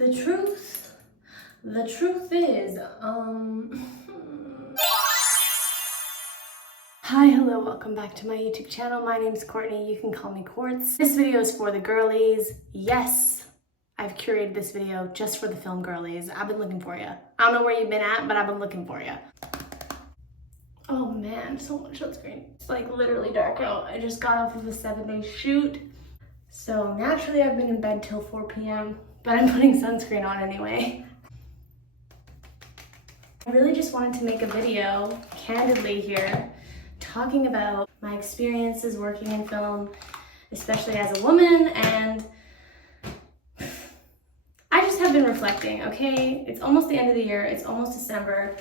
The truth is, Hi, hello, welcome back to my YouTube channel. My name's Courtney, you can call me Quartz. This video is for the girlies. Yes, I've curated this video just for the film girlies. I've been looking for you. I don't know where you've been at, but I've been looking for you. Oh man, so much sunscreen. It's like literally dark out. I just got off of a 7-day shoot. So naturally I've been in bed till 4 p.m., but I'm putting sunscreen on anyway. I really just wanted to make a video, candidly here, talking about my experiences working in film, especially as a woman, and I just have been reflecting, okay? It's almost the end of the year, it's almost December,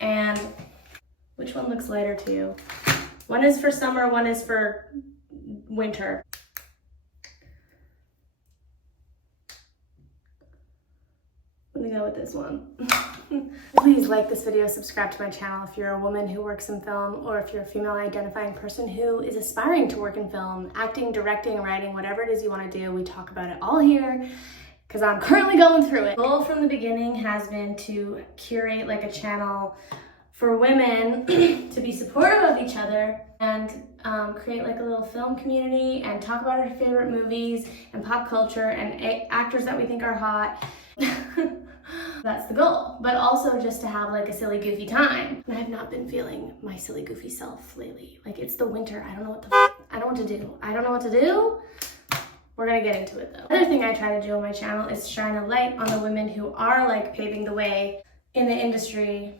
and which one looks lighter to you? One is for summer, one is for winter. I'm gonna go with this one. Please like this video, subscribe to my channel if you're a woman who works in film, or if you're a female identifying person who is aspiring to work in film, acting, directing, writing, whatever it is you want to do. We talk about it all here because I'm currently going through it. The goal from the beginning has been to curate like a channel for women to be supportive of each other and create like a little film community and talk about our favorite movies and pop culture and actors that we think are hot. That's the goal, but also just to have like a silly goofy time. And I have not been feeling my silly goofy self lately. Like, it's the winter, I don't know what to do. We're gonna get into it though. Another thing I try to do on my channel is shine a light on the women who are like paving the way in the industry.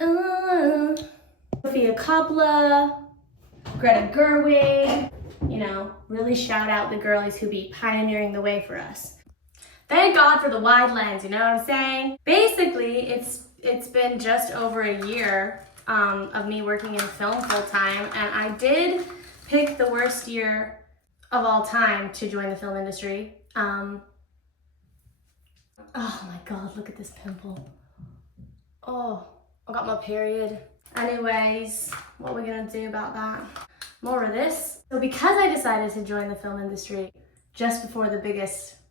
Sophia Coppola, Greta Gerwig, you know, really shout out the girlies who be pioneering the way for us. Thank God for the wide lens, you know what I'm saying? Basically, it's been just over a year of me working in film full time, and I did pick the worst year of all time to join the film industry. Oh my God, look at this pimple. Oh, I got my period. Anyways, what are we gonna do about that? More of this. So because I decided to join the film industry just before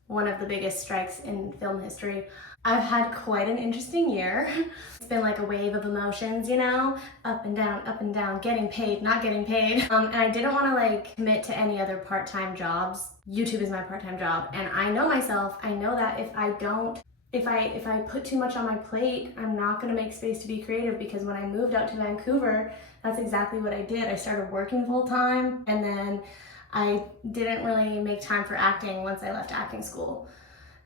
one of the biggest strikes in film history, I've had quite an interesting year. It's been like a wave of emotions, you know, up and down, getting paid, not getting paid. And I didn't want to like commit to any other part-time jobs. YouTube is my part-time job, and I know myself. I know that if I put too much on my plate, I'm not gonna make space to be creative, because when I moved out to Vancouver, that's exactly what I did. I started working full-time, and then I didn't really make time for acting once I left acting school.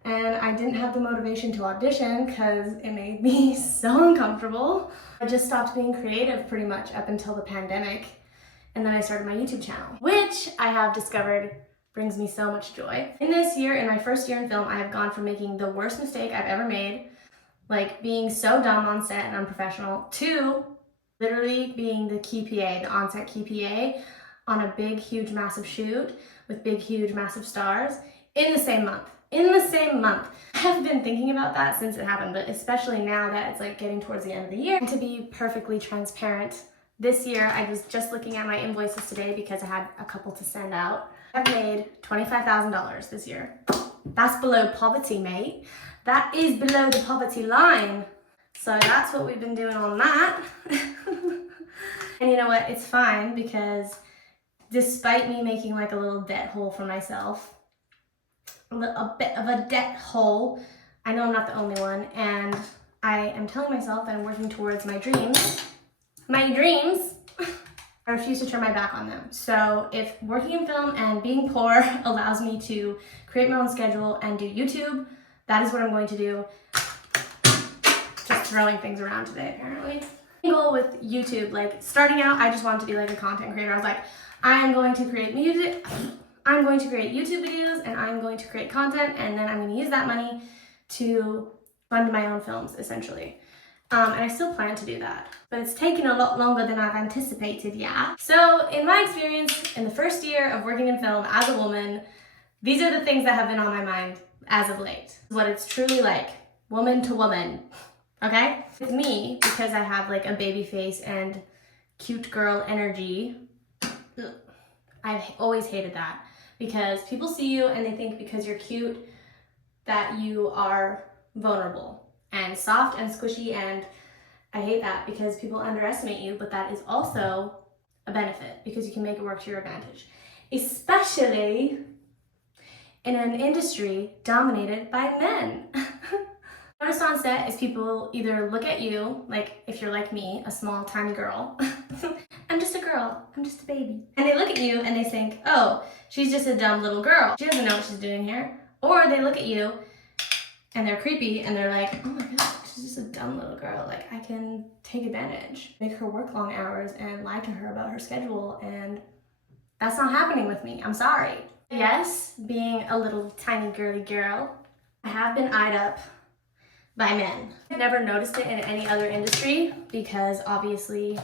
And I didn't have the motivation to audition because it made me so uncomfortable. I just stopped being creative pretty much up until the pandemic. And then I started my YouTube channel, which I have discovered brings me so much joy. In this year, in my first year in film, I have gone from making the worst mistake I've ever made, like being so dumb on set and unprofessional, to literally being the key PA, the on-set key PA, on a big, huge, massive shoot with big, huge, massive stars in the same month. I have been thinking about that since it happened, but especially now that it's like getting towards the end of the year. And to be perfectly transparent, this year, I was just looking at my invoices today because I had a couple to send out. I've made $25,000 this year. That's below poverty, mate. That is below the poverty line. So that's what we've been doing on that. And you know what? It's fine, because despite me making like a little debt hole for myself, a bit of a debt hole, I know I'm not the only one, and I am telling myself that I'm working towards my dreams. I refuse to turn my back on them. So if working in film and being poor allows me to create my own schedule and do YouTube, that is what I'm going to do. Just throwing things around today, apparently. My goal with YouTube, like starting out, I just wanted to be like a content creator. I was like, I'm going to create music, I'm going to create YouTube videos, and I'm going to create content, and then I'm going to use that money to fund my own films, essentially. And I still plan to do that, but it's taken a lot longer than I've anticipated, yeah. So in my experience, in the first year of working in film as a woman, these are the things that have been on my mind as of late. What it's truly like, woman to woman, okay? With me, because I have like a baby face and cute girl energy, I've always hated that, because people see you and they think because you're cute that you are vulnerable and soft and squishy, and I hate that because people underestimate you, but that is also a benefit because you can make it work to your advantage, especially in an industry dominated by men. Notice on set is people either look at you, like if you're like me, a small tiny girl, I'm just a girl, I'm just a baby. And they look at you and they think, oh, she's just a dumb little girl. She doesn't know what she's doing here. Or they look at you and they're creepy and they're like, oh my God, she's just a dumb little girl. Like I can take advantage, make her work long hours and lie to her about her schedule. And that's not happening with me, I'm sorry. Yes, being a little tiny girly girl, I have been eyed up by men. I've never noticed it in any other industry because obviously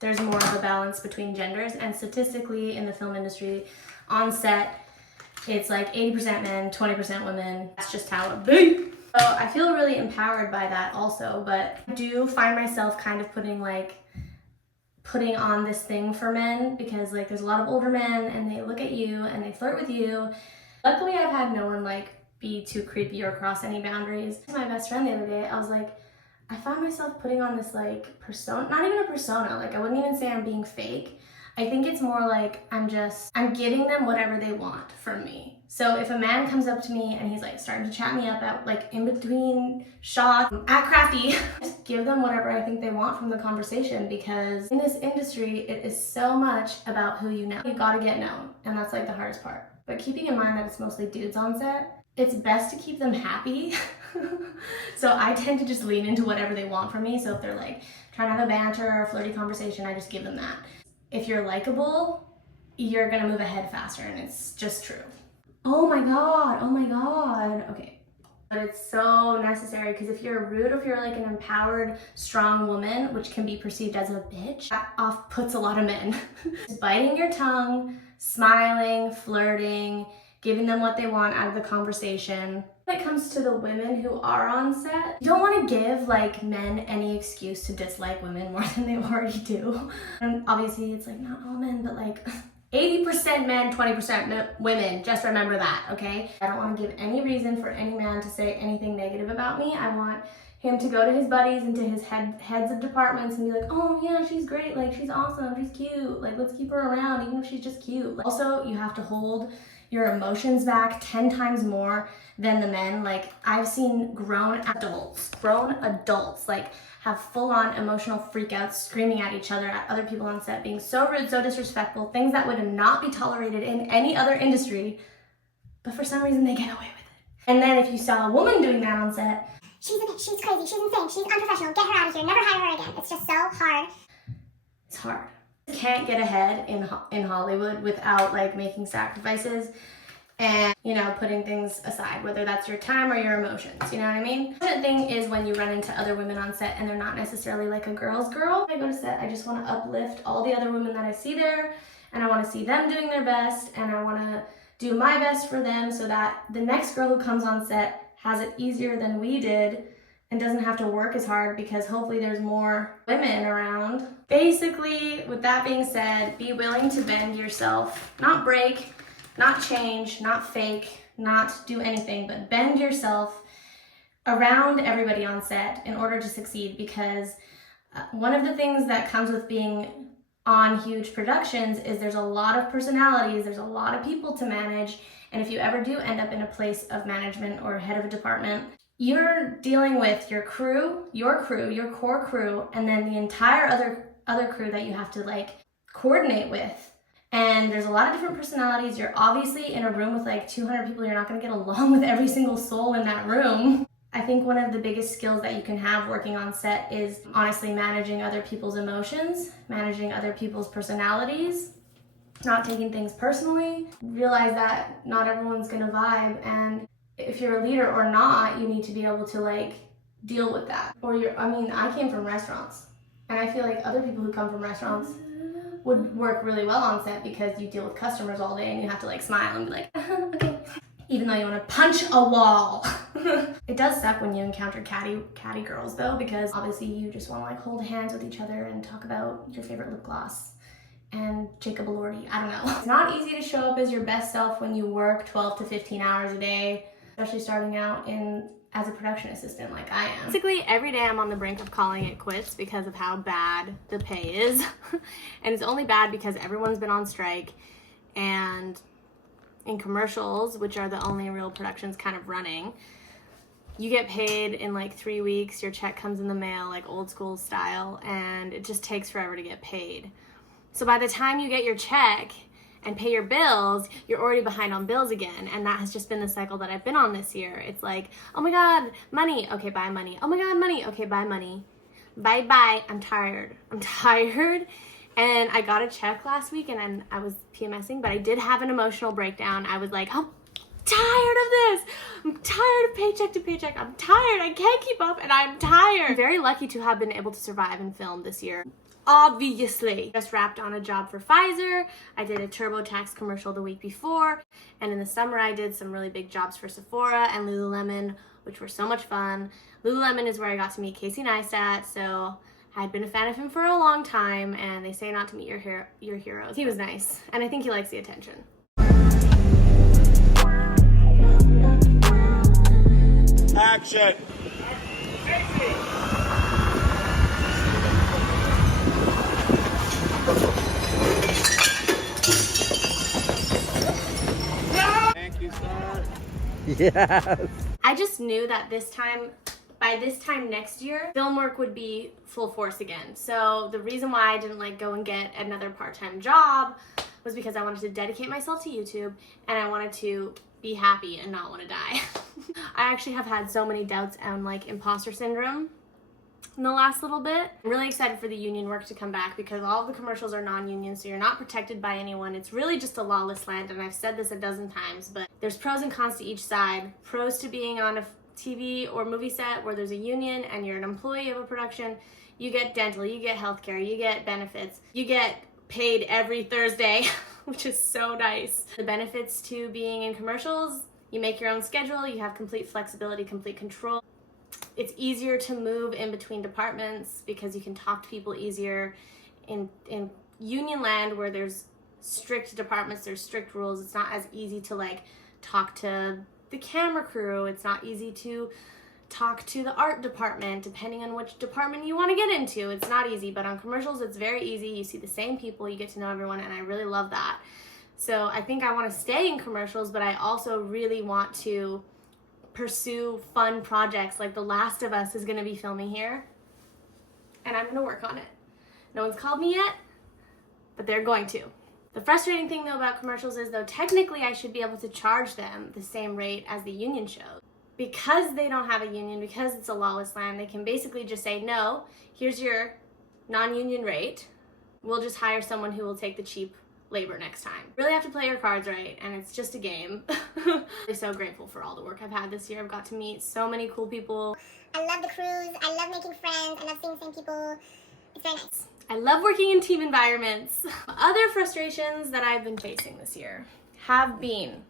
there's more of a balance between genders, and statistically in the film industry on set it's like 80% men, 20% women. That's just how it be. So I feel really empowered by that also, but I do find myself kind of putting on this thing for men because like there's a lot of older men and they look at you and they flirt with you. Luckily I've had no one like be too creepy or cross any boundaries. My best friend the other day, I was like, I found myself putting on this like persona, not even a persona, like I wouldn't even say I'm being fake. I think it's more like I'm giving them whatever they want from me. So if a man comes up to me and he's like starting to chat me up at like in between shots, act crafty, just give them whatever I think they want from the conversation, because in this industry, it is so much about who you know. You gotta get known, and that's like the hardest part. But keeping in mind that it's mostly dudes on set, it's best to keep them happy. So I tend to just lean into whatever they want from me. So if they're like trying to have a banter or a flirty conversation, I just give them that. If you're likable, you're gonna move ahead faster, and it's just true. Oh my God, okay. But it's so necessary, because if you're rude, or if you're like an empowered, strong woman, which can be perceived as a bitch, that off-puts a lot of men. Biting your tongue, smiling, flirting, giving them what they want out of the conversation. When it comes to the women who are on set, you don't want to give like men any excuse to dislike women more than they already do. And obviously it's like not all men, but like 80% men, 20% women. Just remember that, okay? I don't want to give any reason for any man to say anything negative about me. I want him to go to his buddies and to his heads of departments and be like, oh yeah, she's great, like she's awesome, she's cute, like let's keep her around even if she's just cute. Like, also, you have to hold your emotions back 10 times more than the men. Like I've seen grown adults like have full-on emotional freakouts, screaming at each other, at other people on set, being so rude, so disrespectful, things that would not be tolerated in any other industry, but for some reason they get away with it. And then if you saw a woman doing that on set, she's a bitch, she's crazy, she's insane, she's unprofessional, get her out of here, never hire her again. It's just so hard. It's hard. You can't get ahead in Hollywood without like making sacrifices and, you know, putting things aside, whether that's your time or your emotions, you know what I mean? The important thing is when you run into other women on set and they're not necessarily like a girl's girl. When I go to set, I just want to uplift all the other women that I see there, and I want to see them doing their best, and I want to do my best for them so that the next girl who comes on set has it easier than we did and doesn't have to work as hard, because hopefully there's more women around. Basically, with that being said, be willing to bend yourself, not break, not change, not fake, not do anything, but bend yourself around everybody on set in order to succeed, because one of the things that comes with being on huge productions is there's a lot of personalities, there's a lot of people to manage, and if you ever do end up in a place of management or head of a department, you're dealing with your crew, your core crew, and then the entire other crew that you have to like coordinate with. And there's a lot of different personalities. You're obviously in a room with like 200 people. You're not going to get along with every single soul in that room. I think one of the biggest skills that you can have working on set is honestly managing other people's emotions, managing other people's personalities, not taking things personally. Realize that not everyone's going to vibe, and if you're a leader or not, you need to be able to like deal with that. I came from restaurants, and I feel like other people who come from restaurants would work really well on set because you deal with customers all day and you have to like smile and be like, okay. Even though you want to punch a wall. It does suck when you encounter catty girls though, because obviously you just want to like hold hands with each other and talk about your favorite lip gloss and Jacob Elordi. I don't know. It's not easy to show up as your best self when you work 12 to 15 hours a day, especially starting out in as a production assistant like I am. Basically, every day I'm on the brink of calling it quits because of how bad the pay is. And it's only bad because everyone's been on strike, and in commercials, which are the only real productions kind of running, you get paid in like 3 weeks, your check comes in the mail like old school style, and it just takes forever to get paid. So by the time you get your check and pay your bills, you're already behind on bills again. And that has just been the cycle that I've been on this year. It's like, oh my God, money. Okay, bye money. Oh my God, money. Okay, bye money. Bye bye. I'm tired. And I got a check last week and then I was PMSing, but I did have an emotional breakdown. I was like, I'm tired of this. I'm tired of paycheck to paycheck. I'm tired. I can't keep up and I'm tired. I'm very lucky to have been able to survive and film this year. Obviously. Just wrapped on a job for Pfizer. I did a TurboTax commercial the week before. And in the summer, I did some really big jobs for Sephora and Lululemon, which were so much fun. Lululemon is where I got to meet Casey Neistat, so I'd been a fan of him for a long time, and they say not to meet your heroes. He was nice, and I think he likes the attention. Action! Thank you, sir. Yes. I just knew that by this time next year, film work would be full force again. So the reason why I didn't like go and get another part-time job was because I wanted to dedicate myself to YouTube and I wanted to be happy and not want to die. I actually have had so many doubts and like imposter syndrome in the last little bit. I'm really excited for the union work to come back because all of the commercials are non-union, so you're not protected by anyone. It's really just a lawless land, and I've said this a dozen times, but there's pros and cons to each side. Pros to being on a TV or movie set where there's a union and you're an employee of a production. You get dental, you get healthcare, you get benefits, you get paid every Thursday, which is so nice. The benefits to being in commercials: you make your own schedule, you have complete flexibility, complete control. It's easier to move in between departments because you can talk to people easier. In union land where there's strict departments, there's strict rules, it's not as easy to like talk to the camera crew. It's not easy to talk to the art department, depending on which department you want to get into. It's not easy, but on commercials, it's very easy. You see the same people, you get to know everyone, and I really love that. So I think I want to stay in commercials, but I also really want to pursue fun projects. Like The Last of Us is going to be filming here, and I'm going to work on it. No one's called me yet, but they're going to. The frustrating thing though about commercials is though technically I should be able to charge them the same rate as the union shows. Because they don't have a union, because it's a lawless land, they can basically just say, no, here's your non-union rate. We'll just hire someone who will take the cheap labor next time. You really have to play your cards right, and it's just a game. I'm so grateful for all the work I've had this year. I've got to meet so many cool people. I love the crews. I love making friends. I love seeing the same people. It's very nice. I love working in team environments. Other frustrations that I've been facing this year have been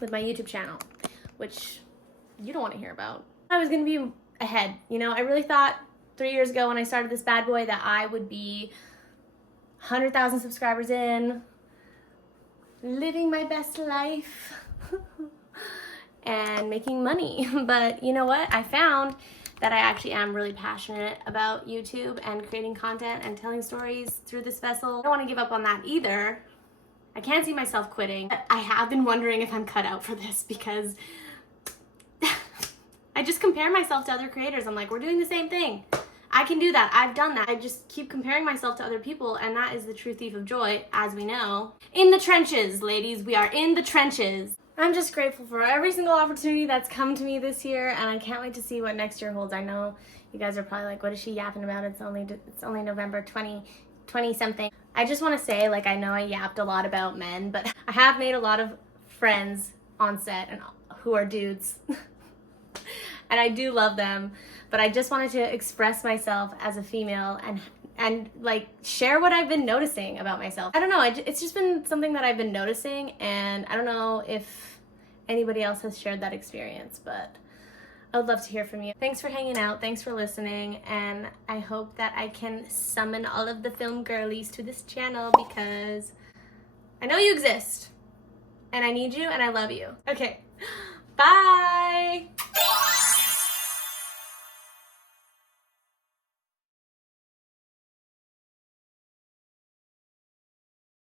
with my YouTube channel, which you don't want to hear about. I was going to be ahead. You know, I really thought 3 years ago when I started this bad boy that I would be 100,000 subscribers in, living my best life, and making money. But you know what? I found that I actually am really passionate about YouTube and creating content and telling stories through this vessel. I don't want to give up on that either. I can't see myself quitting. But I have been wondering if I'm cut out for this because I just compare myself to other creators. I'm like, we're doing the same thing. I can do that. I've done that. I just keep comparing myself to other people, and that is the true thief of joy, as we know. In the trenches, ladies. We are in the trenches. I'm just grateful for every single opportunity that's come to me this year, and I can't wait to see what next year holds. I know you guys are probably like, what is she yapping about? It's only November 2020 something. I just want to say, like, I know I yapped a lot about men, but I have made a lot of friends on set and who are dudes. And I do love them, but I just wanted to express myself as a female and like share what I've been noticing about myself. I don't know, it's just been something that I've been noticing, and I don't know if anybody else has shared that experience, but I would love to hear from you. Thanks for hanging out, thanks for listening, and I hope that I can summon all of the film girlies to this channel because I know you exist, and I need you, and I love you. Okay, Bye.